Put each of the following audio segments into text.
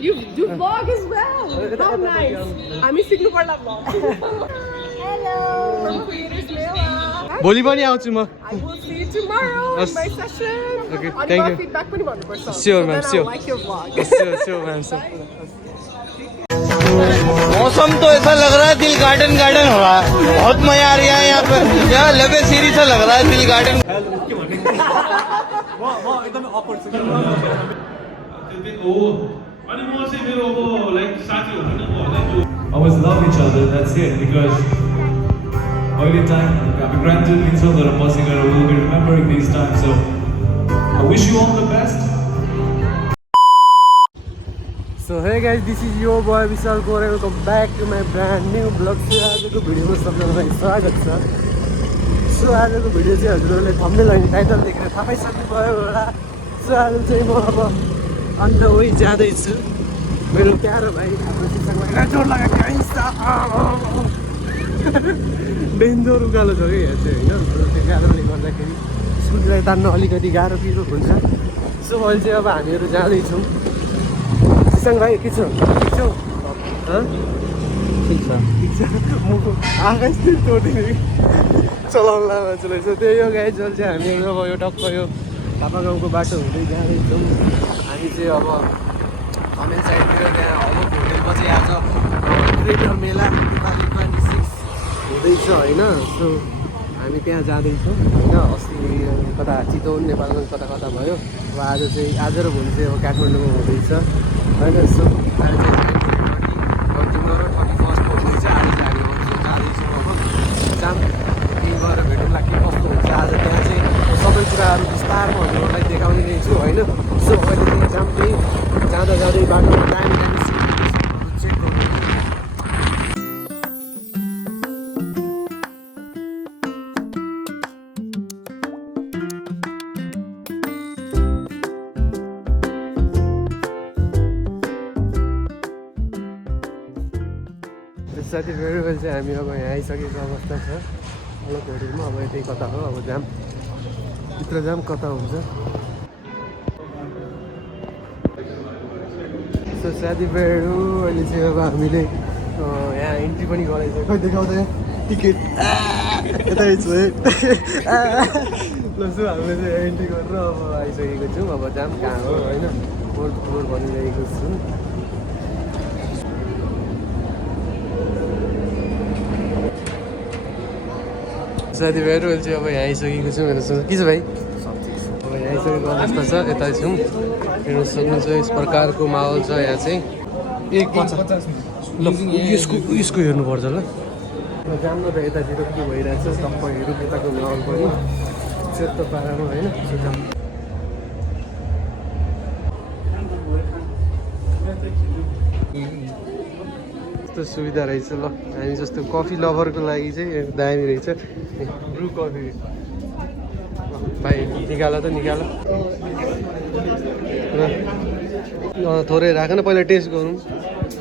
You vlog as well. How nice. हामी सिक्नु पर्ला vlog. Hello. From Creators Mela. भोलि पनि आउँछु म. I will see you tomorrow in my session. Okay, अनि thank you. feedback पनि भन्नुपर्छ. Sure, ma'am, Then sure. I'll like your vlog. Sure, ma'am, sure. मौसम तो ऐसा लग रहा है दिल गार्डन गार्डन हो रहा है बहुत मजा आ रहा है यहाँ पे यहाँ लबे सीरी सा लग रहा है दिल garden I always love each other, that's it, because early time, granted means that I'm passing out, we will be remembering these times, so I wish you all the best. So hey guys, this is your boy Vishal Gore. Welcome back to my brand new vlog. So आजको भिडियोमा सबैलाई स्वागत छ. So आजको video चाहिँ हजुरहरूले thumbnail अनि title देखेर थाहा पाइसक्नुभयो होला. So आज चाहिँ म अब अन द वे जाँदैछु. मेरो प्यारो भाइ हाम्रो जोड लगाएको आइन्छ. डेन्जर उकालो छ कि यहाँ चाहिँ होइन. त्यो कारणले गर्दाखेरि स्कुटीलाई तान्न अलिकति गाह्रो पिरो हुन्छ. सो अहिले चाहिँ अब हामीहरू जाँदैछौँ. सिसाङ भाइ के छ? ठिक छौ? ठिक छ. म आकाश चाहिँ तोडिदिने चलाउनु लामा चलाइछ. त्यही हो गाइज जसले चाहिँ हामीहरू अब यो टक्क यो पापा गाउँको बाटो हुँदै जाँदैछौँ. हामी चाहिँ अब कमेन्ट साइडतिर त्यहाँ हलक होटेलमा चाहिँ आज क्रिएटर मेला 2026 हुँदैछ होइन. सो हामी त्यहाँ जाँदैछौँ होइन. अस्ति कता चितवन नेपालगञ्ज कता कता भयो. अब आज चाहिँ आज र भोलि चाहिँ अब काठमाडौँमा हुँदैछ होइन. सो आज चाहिँ 20 र 31 हुँदैछ. आज चाहिँ हामी जाँदैछौँ. अब जाम के गरेर भेटौँला के कस्तो हुन्छ आज त्यहाँ चाहिँ सबै कुराहरू विस्तारमा हजुरहरूलाई देखाउने नै छु होइन. सो अहिले चाहिँ जाम त्यही जाँदा जाँदै बाटोमा दामी दामी सिक्सहरू चेक गर्नु. साथीहरू चाहिँ हामी अब यहाँ आइसकेको अवस्था छ अलग होटेलमा. अब यतै कता हो अब जाम भित्र जाम कता हुन्छ. सो साथीभाइहरू अहिले चाहिँ अब हामीले यहाँ इन्ट्री पनि गराइसक्यो. खै देखाउँदा यहाँ टिकट यतै छु है. ल सो हामीले चाहिँ इन्ट्री गरेर अब आइसकेको छौँ. अब जाम कहाँ हो होइन. फोर्थ फ्लोर भनिरहेको छु. साथीभाइहरू अहिले चाहिँ अब यहाँ आइसकेको छु. मेरो के छ भाइ? अब यहाँ आइसकेको अवस्था छ. यता छौँ हेर्नु सक्नुहुन्छ. यस प्रकारको माहौल छ यहाँ चाहिँ. 150 ल यसको हेर्नुपर्छ ल. जान्न त यतातिर के भइरहेछ तपाईँहरू. यताको माहौल पनि सेतो पारामा होइन. यस्तो सुविधा रहेछ ल. हामी जस्तो कफी लभरको लागि चाहिँ दामी रहेछ. ब्रु कफी भाइ निकाल त निकाल. थोरै राख न पहिला टेस्ट गरौँ.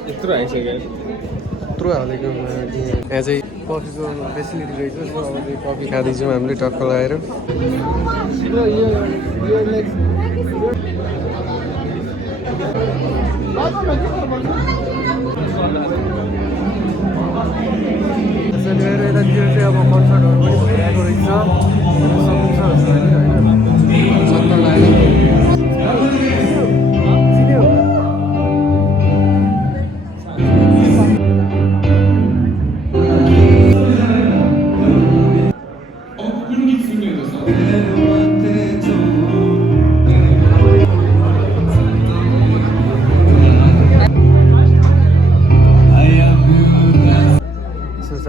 यत्रो आइसक्यो यत्रो हालेको यहाँ चाहिँ कफीको फेसिलिटी रहेछ. अब चाहिँ कफी खाँदैछौँ हामीले टक्क लगाएर. साथीभाइहरू यतातिर चाहिँ अब कन्सर्टहरू पनि भइरहेको रहेछ. सक्नुहुन्छ होइन. सत्र लाग्यो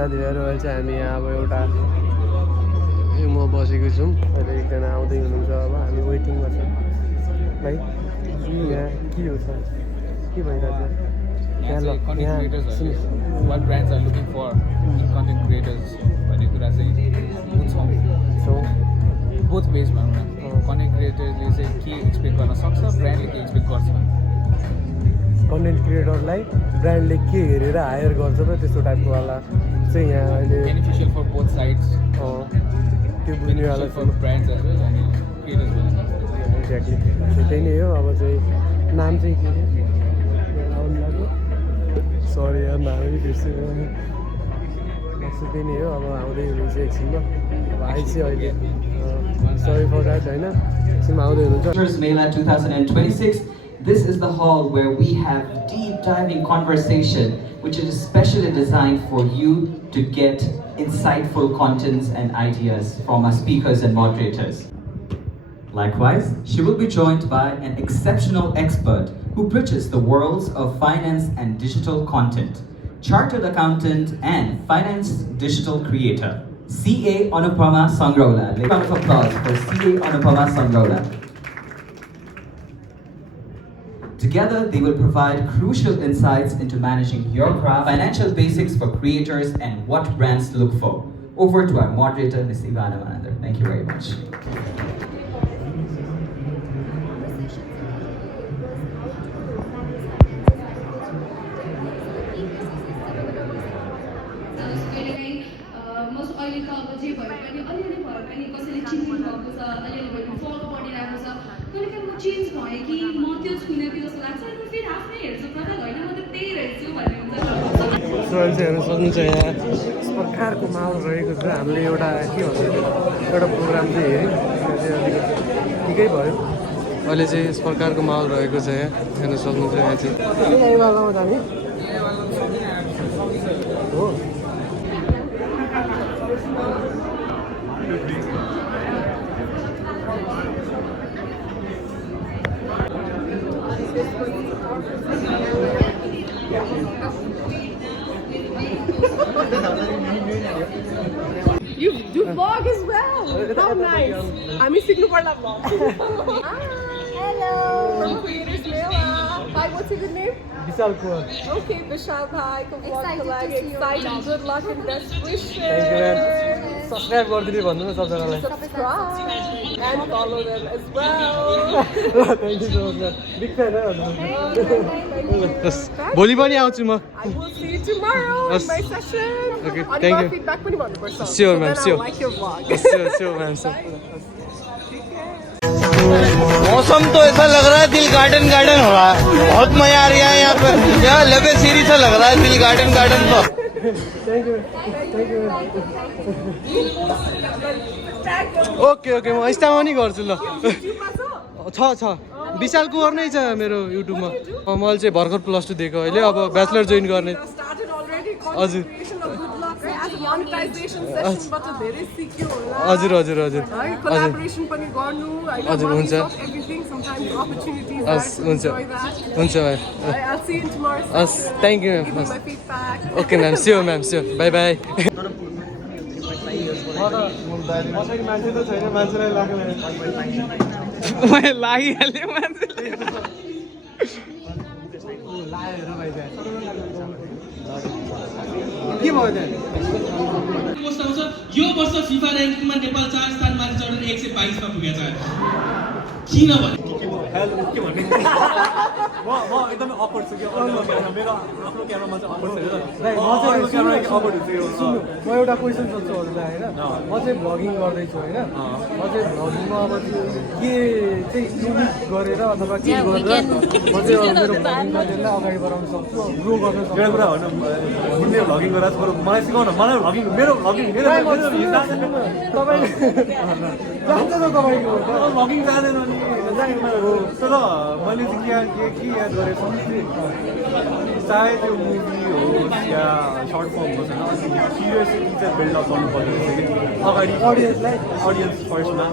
साथीभाइहरू. अहिले चाहिँ हामी यहाँ अब एउटा म बसेको छौँ. अहिले एकजना आउँदै हुनुहुन्छ. अब हामी वेटिङमा छौँ भाइ. यहाँ के हो सर के भइरहेछ? What brands are looking for content creators भन्ने कुरा चाहिँ बुझ्छौँ. बोथ वेज भनौँ न. कन्टेन्ट क्रिएटरले चाहिँ के एक्सपेक्ट गर्न सक्छ, ब्रान्डले के एक्सपेक्ट गर्छ. कन्टेन्ट क्रिएटरलाई ब्रान्डले के हेरेर हायर गर्छ र त्यस्तो टाइपको वाला चाहिँ यहाँ अहिले बेनिफिसियल फर बोथ साइड्स. त्यो बुझ्नेवाला फर ब्रान्ड्स एज वेल अनि क्रिएटर्स पनि. एक्ज्याक्टली त्यही नै हो. अब चाहिँ नाम चाहिँ के पऱ्यो यार नामै बिर्स्यो सुत्ने हो अब आउँदै हुनुहुन्छ एकछिनमा अब आइसि अहिले सरी फर द्याट होइन एकछिनमा आउँदै हुनुहुन्छ Mela 2026. This is the hall where we have deep diving conversation which is specially designed for you to get insightful contents and ideas from our speakers and moderators. Likewise, she will be joined by an exceptional expert who bridges the worlds of finance and digital content, chartered accountant and finance digital creator, CA Anupama Sangraula. A round of applause for CA Anupama Sangraula. Together, they will provide crucial insights into managing your craft, financial basics for creators, and what brands look for. Over to our moderator, Ms. Ivana Manandar. Thank you very much. अहिलेको अब जे भए पनि अलिअलि भए पनि कसैले चिन्नु भएको छ अलिअलि भए पनि फलो गरिरहेको छ कहिले म चेन्ज भएँ कि म त्यो छुइनँ कि जस्तो लाग्छ अनि फेरि आफ्नै हेर्छु प्रकार होइन म त त्यही रहेछु भन्ने हुन्छ चाहिँ हेर्नु सक्नुहुन्छ यहाँ सरकारको माहौल रहेको छ हामीले एउटा के भन्छ एउटा प्रोग्राम चाहिँ हेऱ्यौँ चाहिँ अलिकति ठिकै भयो अहिले चाहिँ सरकारको माहौल रहेको छ यहाँ हेर्नु सक्नुहुन्छ यहाँ चाहिँ यहीँवालामा जाने हो You vlog as well. How nice. हामी सिक्नु पर्ला vlog. Hello. From Creators Mela. Hi, what's your good name? Vishal Kumar Okay, Vishal bhai को vlog को लागि excited. Good luck and best wishes. Thank you ma'am subscribe गरिदिनु भन्नु न सबजनालाई Subscribe and follow them as well. Thank you so much big fan है भोलि पनि आउँछु म I will see you tomorrow in my session. Okay, अनि thank मलाई you. feedback पनि भन्नुपर्छ. Sure, So ma'am, then sure. I'll like your vlog. Sure ma'am मौसम तो ऐसा लग रहा है दिल गार्डन गार्डन हो रहा है बहुत मजा आ रहा है यहाँ पे यहाँ लबे सीरी सा लग रहा है दिल गार्डन गार्डन तो थ्याङ्क यू ओके ओके म इन्स्टामा नि गर्छु ल छ विशाल कुवर नै छ मेरो युट्युबमा मैले चाहिँ भर्खर +2 दिएको अहिले अब ब्याचलर जोइन गर्ने Started already. हजुर Conversation of good luck. As a monetization session, but धेरै सिक्यो होला. हजुर हजुर हजुर है collaboration पनि गर्नु होइन हजुर, money हुन्छ। is not everything, sometimes opportunities are हस् to हुन्छ enjoy that. हुन्छ ma'am I'll see you in tomorrow's हस् session. Thank you Give ma'am me हस् my feedback. Okay ma'am sure by by मान्छे त छैन मान्छेलाई लागिहाल्यो मान्छेले के भयो त्यहाँ कस्तो आउँछ यो वर्ष फिफा र्याङ्किङमा नेपाल 4 स्थानमाथि चढेर 122 मा पुगेछ किन भने म एकदमै अकवर्ड छु कि मेरो आफ्नो क्यामेरामा चाहिँ अकवर्ड छ म एउटा क्वेसन सोध्छु हजुरलाई होइन म चाहिँ भ्लगिङ गर्दैछु होइन म चाहिँ भ्लगिङमा अब के चाहिँ युनिक गरेर अथवा के गरेर म चाहिँ अब मेरो भ्लगिङ कन्टेन्टलाई अगाडि बढाउन सक्छु ग्रो गर्न सक्छु मेरो कुरा होइन तिमीले भ्लगिङ गरेर मलाई सिकाउन मलाई भ्लगिङ मेरो भ्लगिङ तपाईँले जान्छ त तपाईँको भ्लगिङ जाँदैन नि हो तर मैले चाहिँ के याद गरेको चाहे त्यो मुभी होस् या सर्ट फर्म होस् होइन क्युरियोसिटी चाहिँ बिल्डअप गर्नुपर्ने रहेछ कि अगाडि अडियन्स फर्स्टमा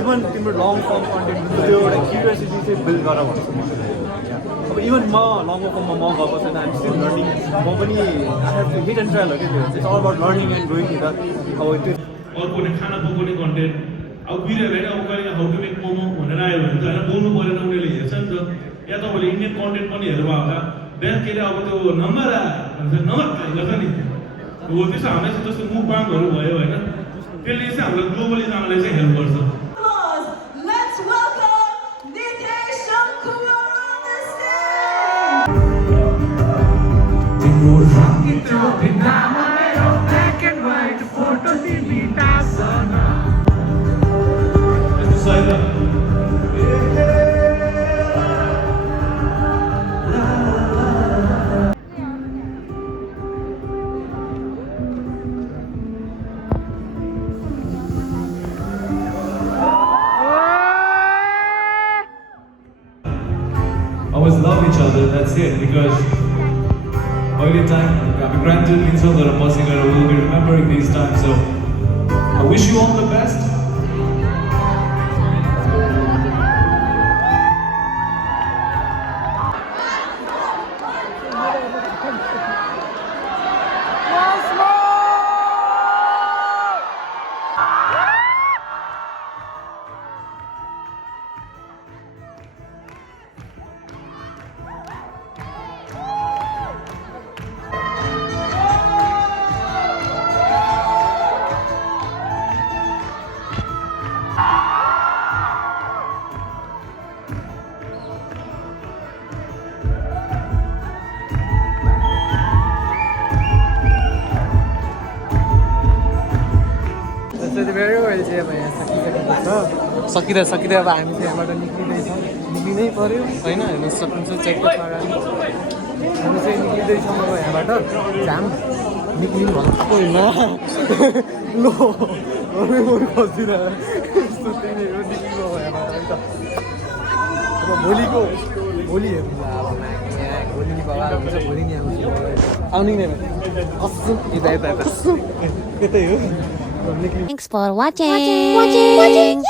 इभन तिम्रो लङ फर्म कन्टेन्ट त्यो एउटा क्युरियोसिटी चाहिँ बिल्ड गर भन्छु म अब इभन म लङ फर्ममा म गएको छैन आइम स्टिल लर्निङ म पनि I have to hit and trial हो क्या त्यो it's all about learning and growing नि त अब त्यो अर्कोले खाना पकाउने कन्टेन्ट अब बिरहरूले अब कहिले हाउ टु मेक मोमो भनेर आयो भने त होइन बोल्नु परेन उनीहरूले हेर्छ नि त या तपाईँले इन्डियन कन्टेन्ट पनि हेर्नुभयो होला बिहान के अरे अब त्यो नम्बर गर्छ नि हो त्यसो हामीलाई जस्तो मुखबाङहरू भयो होइन त्यसले चाहिँ हामीलाई ग्लोबली जानलाई चाहिँ हेल्प गर्छ Let's welcome Nitesh Shankar on the that's it because अहिले time granted लिन्छ तर पछि गएर we'll be remembering these times, so I wish you all the best. very well चाहिँ अब यहाँ सकिसकेको छ सकिँदै अब हामी चाहिँ यहाँबाट निक्लिँदैछौँ निक्लिनै पऱ्यो होइन हेर्नु सक्नुहुन्छ चेकको पाराले हामी चाहिँ निक्लिँदैछौँ अब यहाँबाट जाम निक्लिनु भएको थाहा होइन लो बरु खस्दिनँ यस्तो त्यही नै हो निक्लिनु अब यहाँबाट अन्त अब भोलि हेर्नु अब यहाँ भोलि नि बाबा हुन्छ भोलि नि आउँछु आउने नै कसम यता यतै हो Thanks for watching.